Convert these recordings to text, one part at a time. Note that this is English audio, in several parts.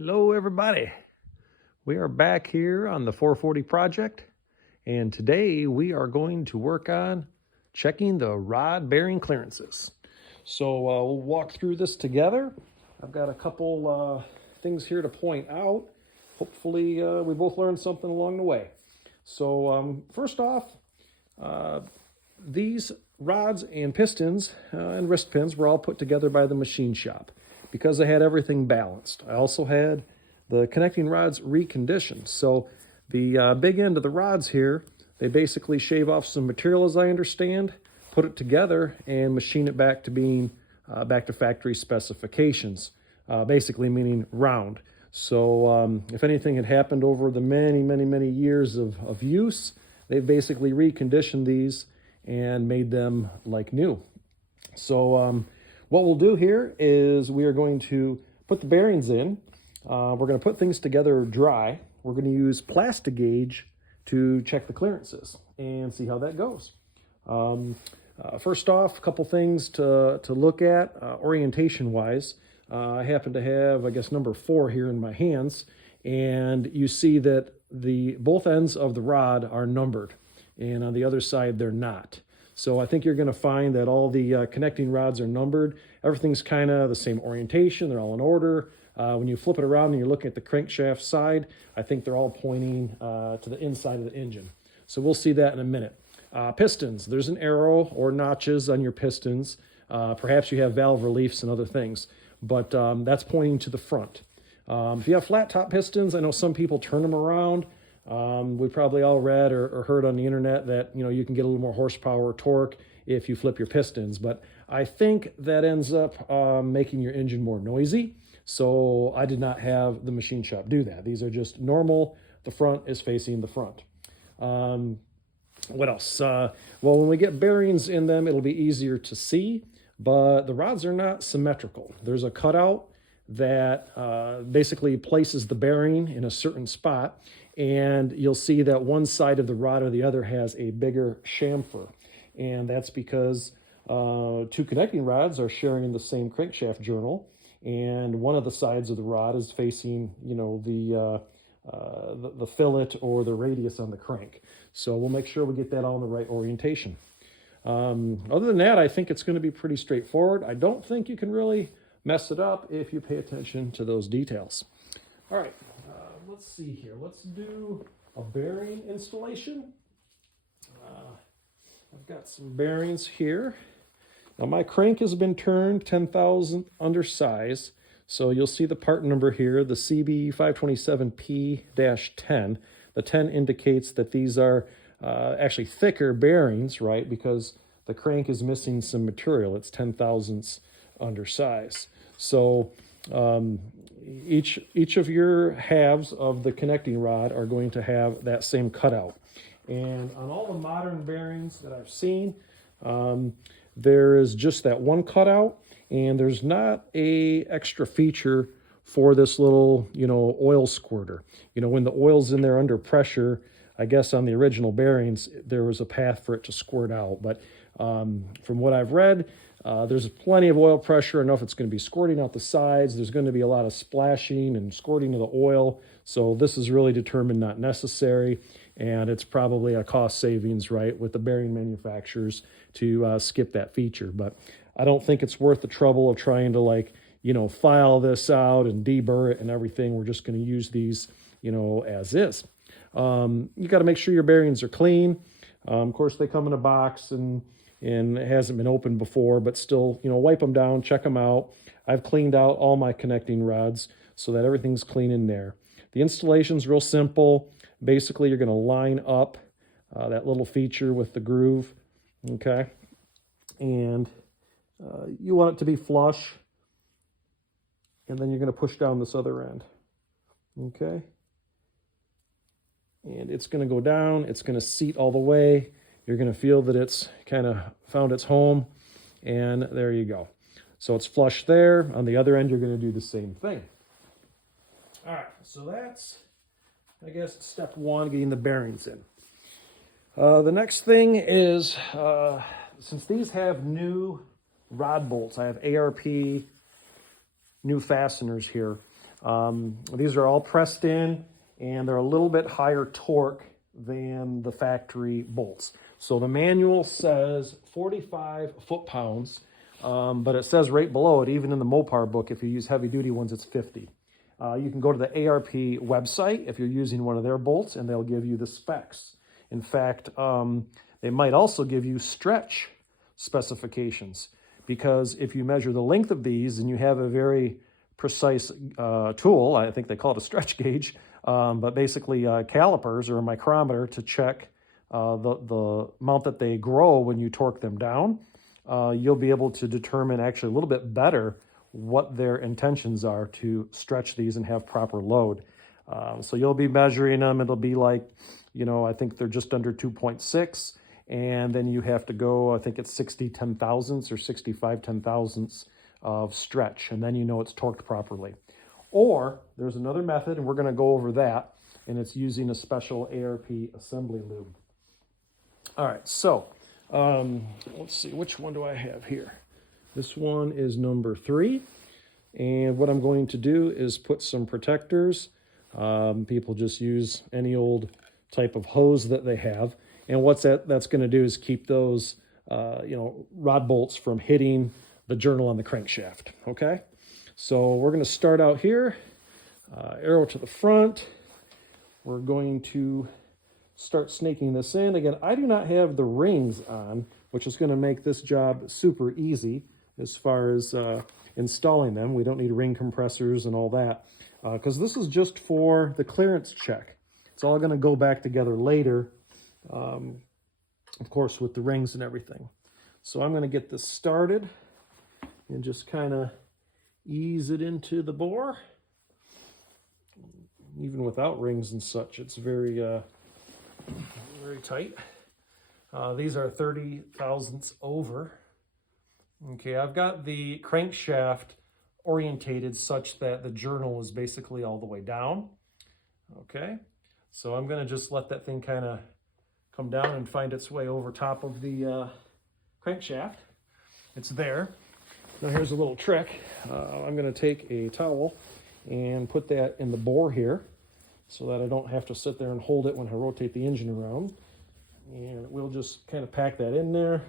Hello everybody, we are back here on the 440 project, and today we are going to work on checking the rod bearing clearances. So we'll walk through this together. I've got a couple things here to point out. Hopefully we both learned something along the way. So first off, these rods and pistons and wrist pins were all put together by the machine shop because they had everything balanced. I also had the connecting rods reconditioned. So the big end of the rods here, they basically shave off some material, as I understand, put it together and machine it back to being back to factory specifications, basically meaning round. So if anything had happened over the many years of use, they've basically reconditioned these and made them like new. So what we'll do here is we are going to put the bearings in. We're going to put things together dry. We're going to use Plastigage to check the clearances and see how that goes. First off, a couple things to look at orientation wise. I happen to have, I guess, number 4 here in my hands, and you see that both ends of the rod are numbered, and on the other side they're not. So I think you're going to find that all the connecting rods are numbered. Everything's kind of the same orientation. They're all in order. When you flip it around and you're looking at the crankshaft side, I think they're all pointing to the inside of the engine. So we'll see that in a minute. Pistons, there's an arrow or notches on your pistons. Perhaps you have valve reliefs and other things, but that's pointing to the front. If you have flat top pistons, I know some people turn them around. We probably all read or heard on the internet that, you know, you can get a little more horsepower or torque if you flip your pistons, but I think that ends up making your engine more noisy. So I did not have the machine shop do that. These are just normal. The front is facing the front. What else? Well, when we get bearings in them, it'll be easier to see, but the rods are not symmetrical. There's a cutout that basically places the bearing in a certain spot, and you'll see that one side of the rod or the other has a bigger chamfer, and that's because 2 connecting rods are sharing in the same crankshaft journal, and one of the sides of the rod is facing, you know, the fillet or the radius on the crank. So we'll make sure we get that all in the right orientation. Other than that, I think it's going to be pretty straightforward. I don't think you can really mess it up if you pay attention to those details. All right, let's see here. Let's do a bearing installation. I've got some bearings here. Now my crank has been turned 10,000 under size, so you'll see the part number here, the CB527P-10. The 10 indicates that these are actually thicker bearings, right, because the crank is missing some material. It's 10,000ths under size. So each of your halves of the connecting rod are going to have that same cutout. And on all the modern bearings that I've seen, there is just that one cutout, and there's not a extra feature for this little, you know, oil squirter. You know, when the oil's in there under pressure, I guess on the original bearings, there was a path for it to squirt out. But from what I've read, there's plenty of oil pressure, enough it's going to be squirting out the sides. There's going to be a lot of splashing and squirting of the oil. So this is really determined not necessary. And it's probably a cost savings, right, with the bearing manufacturers to skip that feature. But I don't think it's worth the trouble of trying to, like, you know, file this out and deburr it and everything. We're just going to use these, you know, as is. You got to make sure your bearings are clean. Of course, they come in a box and it hasn't been opened before, but still, you know, wipe them down, check them out. I've cleaned out all my connecting rods so that everything's clean in there. The installation's real simple. Basically, you're going to line up that little feature with the groove, okay? And you want it to be flush, and then you're going to push down this other end, okay? And it's going to go down. It's going to seat all the way. You're going to feel that it's kind of found its home, and there you go. So it's flush there. On the other end, you're going to do the same thing. All right, so that's, I guess, step 1, getting the bearings in. The next thing is, since these have new rod bolts, I have ARP new fasteners here. These are all pressed in, and they're a little bit higher torque than the factory bolts. So the manual says 45 foot-pounds, but it says right below it, even in the Mopar book, if you use heavy-duty ones, it's 50. You can go to the ARP website if you're using one of their bolts, and they'll give you the specs. In fact, they might also give you stretch specifications, because if you measure the length of these and you have a very precise tool, I think they call it a stretch gauge, but basically calipers or a micrometer to check the amount that they grow when you torque them down, you'll be able to determine actually a little bit better what their intentions are to stretch these and have proper load. So you'll be measuring them. It'll be like, I think they're just under 2.6, and then you have to go, I think it's 60 10,000ths or 65 10,000ths of stretch, and then it's torqued properly. Or there's another method, and we're going to go over that, and it's using a special ARP assembly loop. All right, so let's see, which one do I have here? This one is number 3, and what I'm going to do is put some protectors. People just use any old type of hose that they have, and what's that's going to do is keep those rod bolts from hitting the journal on the crankshaft. Okay, so we're going to start out here, arrow to the front. We're going to start snaking this in. Again, I do not have the rings on, which is going to make this job super easy as far as installing them. We don't need ring compressors and all that, because this is just for the clearance check. It's all going to go back together later, of course, with the rings and everything. So I'm going to get this started and just kind of ease it into the bore. Even without rings and such, it's very, very tight. These are 30 thousandths over. Okay, I've got the crankshaft orientated such that the journal is basically all the way down. Okay, so I'm going to just let that thing kind of come down and find its way over top of the crankshaft. It's there. Now here's a little trick. I'm going to take a towel and put that in the bore here so that I don't have to sit there and hold it when I rotate the engine around. And we'll just kind of pack that in there.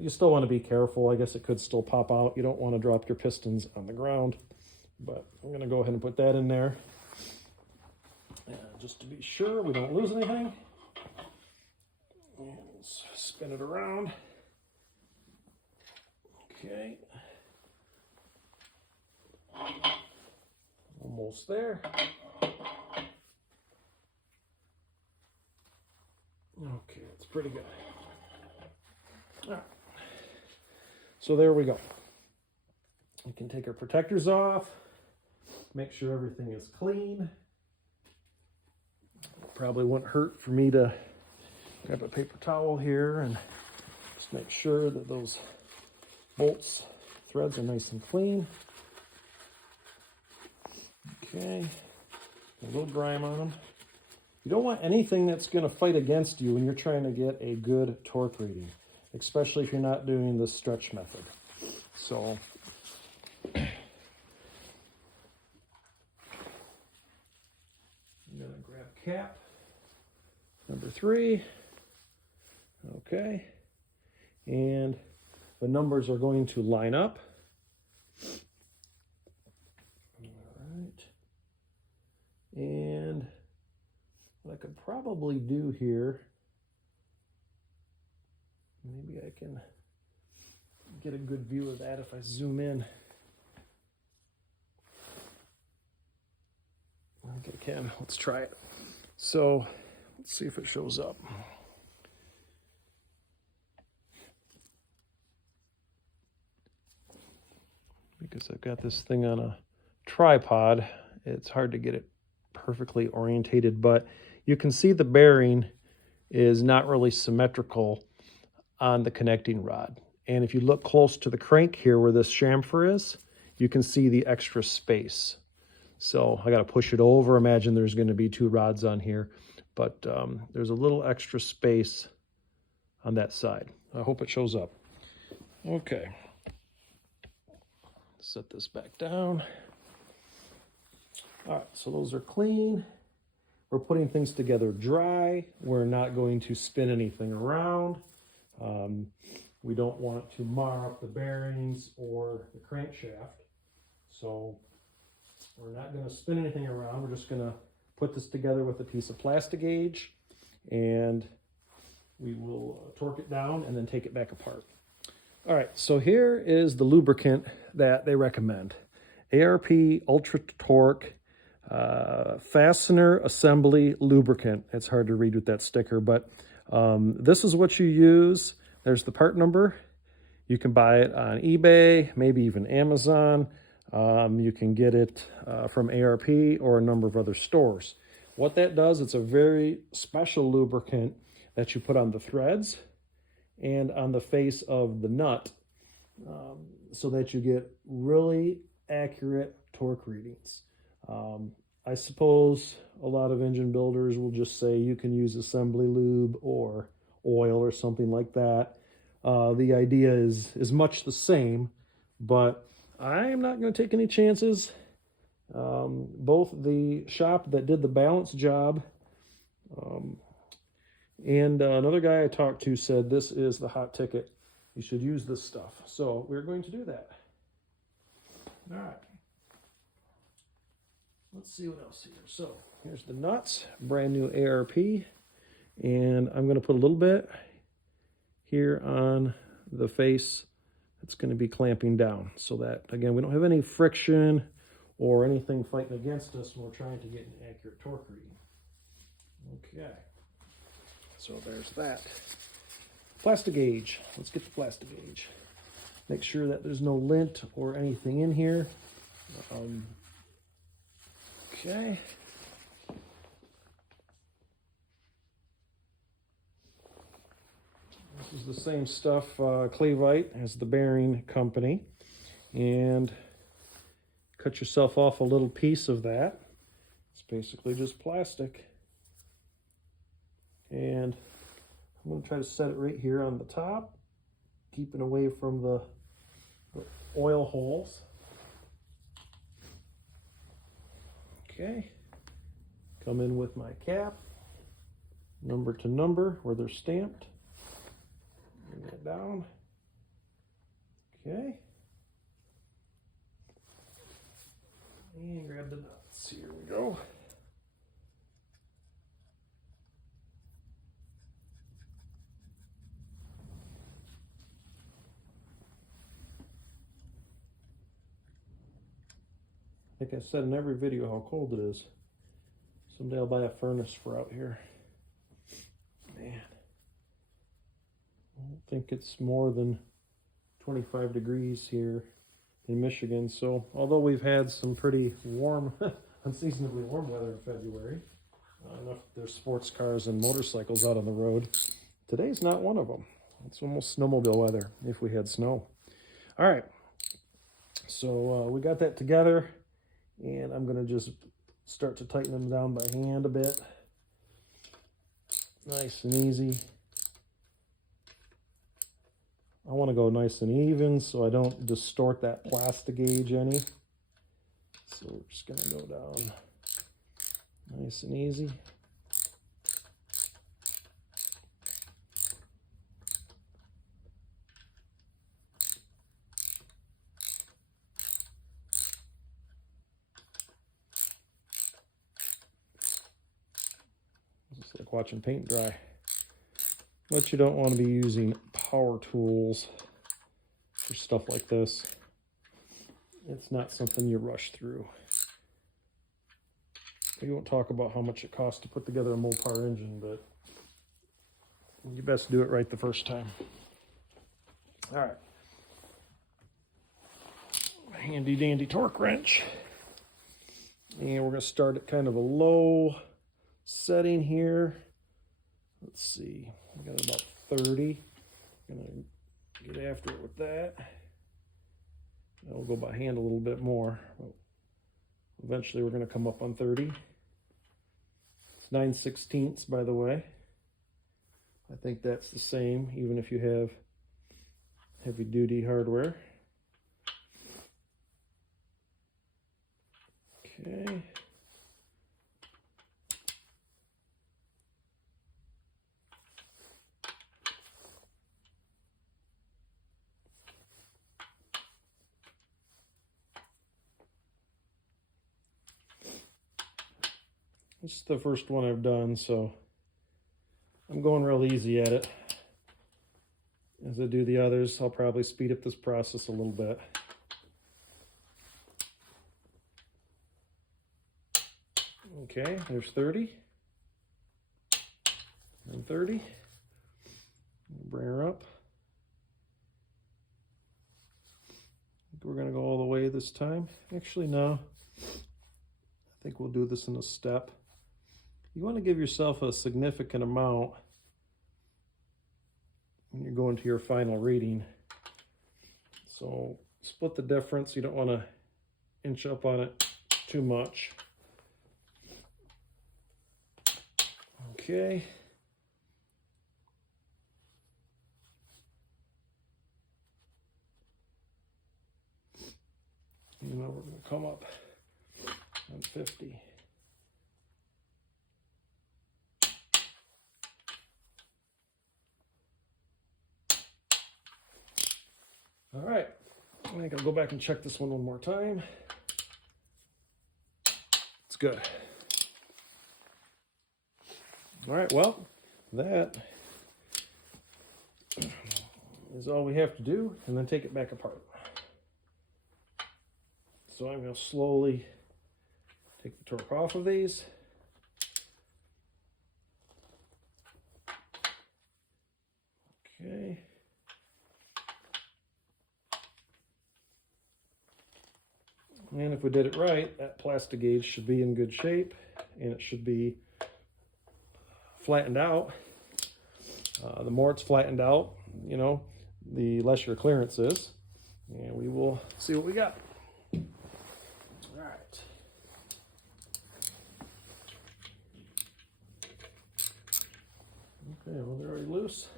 You still want to be careful. I guess it could still pop out. You don't want to drop your pistons on the ground, but I'm going to go ahead and put that in there just to be sure we don't lose anything. And let's spin it around. Okay. Almost there. Okay, that's pretty good. All right. So there we go. We can take our protectors off, make sure everything is clean. Probably wouldn't hurt for me to grab a paper towel here and just make sure that those bolts, threads are nice and clean. Okay, a little grime on them. You don't want anything that's going to fight against you when you're trying to get a good torque reading, especially if you're not doing the stretch method. So I'm going to grab cap number 3. Okay, and the numbers are going to line up. All right, and what I could probably do here, maybe I can get a good view of that if I zoom in. I think I can. Let's try it. So let's see if it shows up. Because I've got this thing on a tripod, it's hard to get it perfectly orientated, but you can see the bearing is not really symmetrical on the connecting rod. And if you look close to the crank here where this chamfer is, you can see the extra space. So I got to push it over. Imagine there's going to be 2 rods on here, but there's a little extra space on that side. I hope it shows up. Okay. Set this back down. All right, so those are clean. We're putting things together dry. We're not going to spin anything around. We don't want to mar up the bearings or the crankshaft. So we're not going to spin anything around. We're just going to put this together with a piece of Plastigage, and we will torque it down and then take it back apart. All right, so here is the lubricant that they recommend. ARP Ultra Torque Fastener Assembly Lubricant. It's hard to read with that sticker, but this is what you use. There's the part number. You can buy it on eBay, maybe even Amazon. You can get it from ARP or a number of other stores. What that does, it's a very special lubricant that you put on the threads and on the face of the nut so that you get really accurate torque readings. I suppose a lot of engine builders will just say you can use assembly lube or oil or something like that. The idea is much the same, but I am not going to take any chances. Both the shop that did the balance job and another guy I talked to said this is the hot ticket. You should use this stuff. So we're going to do that. All right. Let's see what else here. So here's the nuts, brand new ARP, and I'm going to put a little bit here on the face that's going to be clamping down so that, again, we don't have any friction or anything fighting against us when we're trying to get an accurate torque reading. Okay, so there's that. Plastigage. Let's get the Plastigage. Make sure that there's no lint or anything in here. Okay. This is the same stuff Cavite as the bearing company. And cut yourself off a little piece of that. It's basically just plastic. And I'm going to try to set it right here on the top, keeping away from the oil holes. Okay, come in with my cap, number to number where they're stamped. Bring that down. Okay. And grab the nuts. Here we go. Like I said in every video how cold it is. Someday I'll buy a furnace for out here. Man. I don't think it's more than 25 degrees here in Michigan. So although we've had some pretty warm, unseasonably warm weather in February, enough there's sports cars and motorcycles out on the road, today's not one of them. It's almost snowmobile weather if we had snow. All right. So we got that together. And I'm going to just start to tighten them down by hand a bit. Nice and easy. I want to go nice and even so I don't distort that Plastigage any. So we're just going to go down nice and easy. It's like watching paint dry. But you don't want to be using power tools for stuff like this. It's not something you rush through. We won't talk about how much it costs to put together a Mopar engine, but you best do it right the first time. All right. Handy dandy torque wrench. And we're going to start at kind of a low setting here. Let's see, we got about 30. I'm going to get after it with that. I'll go by hand a little bit more. Eventually we're going to come up on 30. It's 9/16 by the way. I think that's the same even if you have heavy duty hardware. Okay. This is the first one I've done, so I'm going real easy at it. As I do the others, I'll probably speed up this process a little bit. Okay, there's 30 and 30. Bring her up. We're going to go all the way this time. Actually, no. I think we'll do this in a step. You want to give yourself a significant amount when you're going to your final reading. So split the difference. You don't want to inch up on it too much. Okay. And now we're going to come up on 50. All right, I think I'll go back and check this one more time. It's good. All right, well, that is all we have to do, and then take it back apart. So I'm going to slowly take the torque off of these. Okay. And if we did it right, that Plastigage should be in good shape, and it should be flattened out. The more it's flattened out, you know, the less your clearance is. And we will see what we got. All right. Okay, well, they're already loose.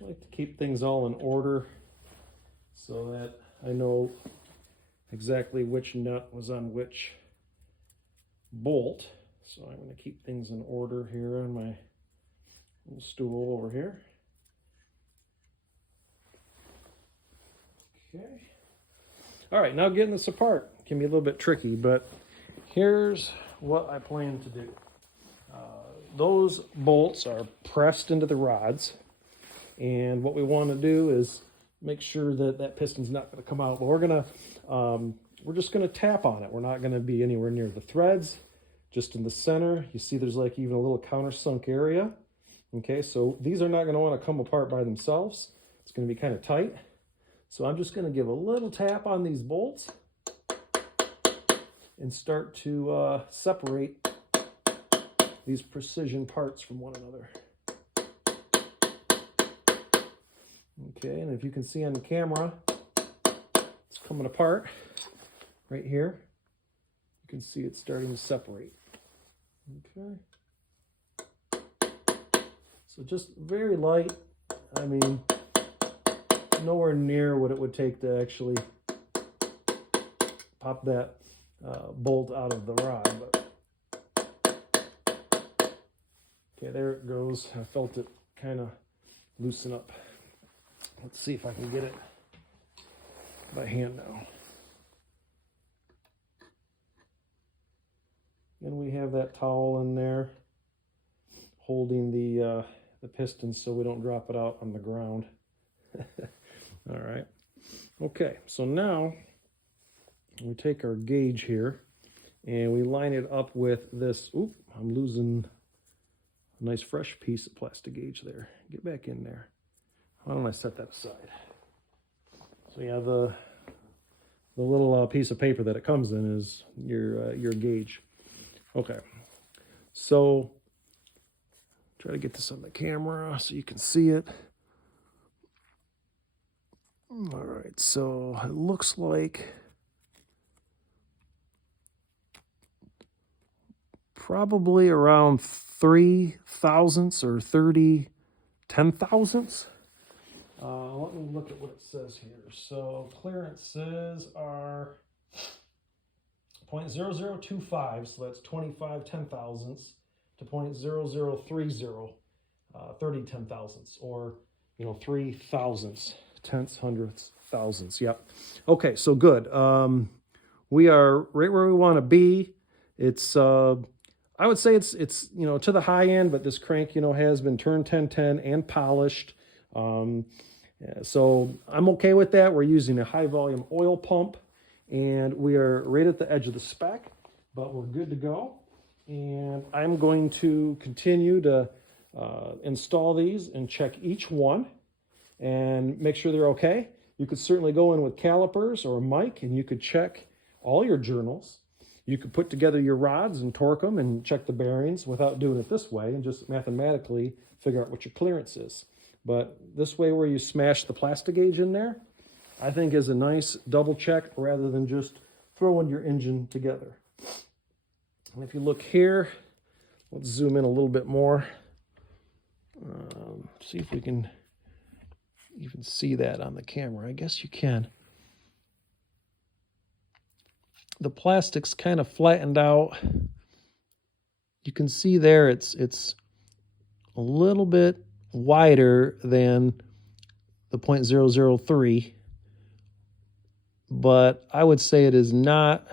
I like to keep things all in order so that I know exactly which nut was on which bolt. So I'm going to keep things in order here on my little stool over here. Okay. All right, now getting this apart can be a little bit tricky, but here's what I plan to do. Those bolts are pressed into the rods, and what we want to do is make sure that that piston's not going to come out. But we're just going to tap on it. We're not going to be anywhere near the threads, just in the center. You see there's like even a little countersunk area. Okay, so these are not going to want to come apart by themselves. It's going to be kind of tight. So I'm just going to give a little tap on these bolts and start to separate these precision parts from one another. Okay, and if you can see on the camera, it's coming apart right here. You can see it's starting to separate. Okay. So just very light. I mean, nowhere near what it would take to actually pop that bolt out of the rod. But okay, there it goes. I felt it kind of loosen up. Let's see if I can get it by hand now. And we have that towel in there holding the piston so we don't drop it out on the ground. All right. Okay, so now we take our gauge here and we line it up with this. Oop, I'm losing a nice fresh piece of Plastigage there. Get back in there. Why don't I set that aside? So yeah, the little piece of paper that it comes in is your gauge. Okay, so try to get this on the camera so you can see it. All right, so it looks like probably around 3/1000ths or 30/10,000ths. Let me look at what it says here. So clearances are 0.0025, so that's 25/10,000ths, to 0.0030, 30/10,000ths, or you know, 3 thousandths, tenths, hundredths, thousandths. Yep. Okay, so good. We are right where we want to be. It's I would say it's you know, to the high end, but this crank, you know, has been turned 1010 and polished. Yeah, so I'm okay with that. We're using a high volume oil pump, and we are right at the edge of the spec, but we're good to go. And I'm going to continue to install these and check each one and make sure they're okay. You could certainly go in with calipers or a mic, and you could check all your journals. You could put together your rods and torque them and check the bearings without doing it this way and just mathematically figure out what your clearance is. But this way, where you smash the Plastigage in there, I think is a nice double check rather than just throwing your engine together. And if you look here, let's zoom in a little bit more. See if we can even see that on the camera. I guess you can. The plastic's kind of flattened out. You can see there it's a little bit wider than the 0.003, but I would say it is not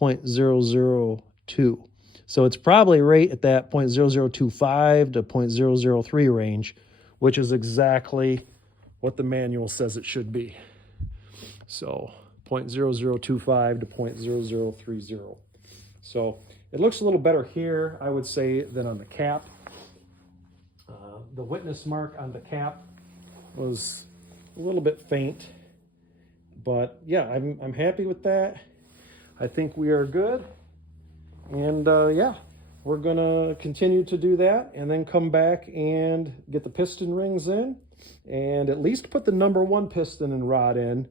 0.002. So it's probably right at that 0.0025 to 0.003 range, which is exactly what the manual says it should be. So 0.0025 to 0.0030. So it looks a little better here, I would say, than on the cap. The witness mark on the cap was a little bit faint, but yeah, I'm happy with that. I think we are good, and yeah, we're gonna continue to do that, and then come back and get the piston rings in, and at least put the #1 piston and rod in.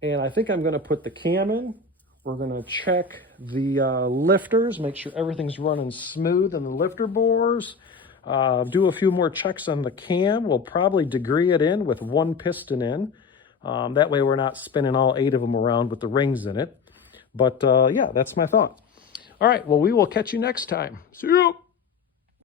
And I think I'm gonna put the cam in. We're gonna check the lifters, make sure everything's running smooth in the lifter bores. Do a few more checks on the cam. We'll probably degree it in with 1 piston in. That way we're not spinning all 8 of them around with the rings in it. But yeah, that's my thought. All right, well, we will catch you next time. See you.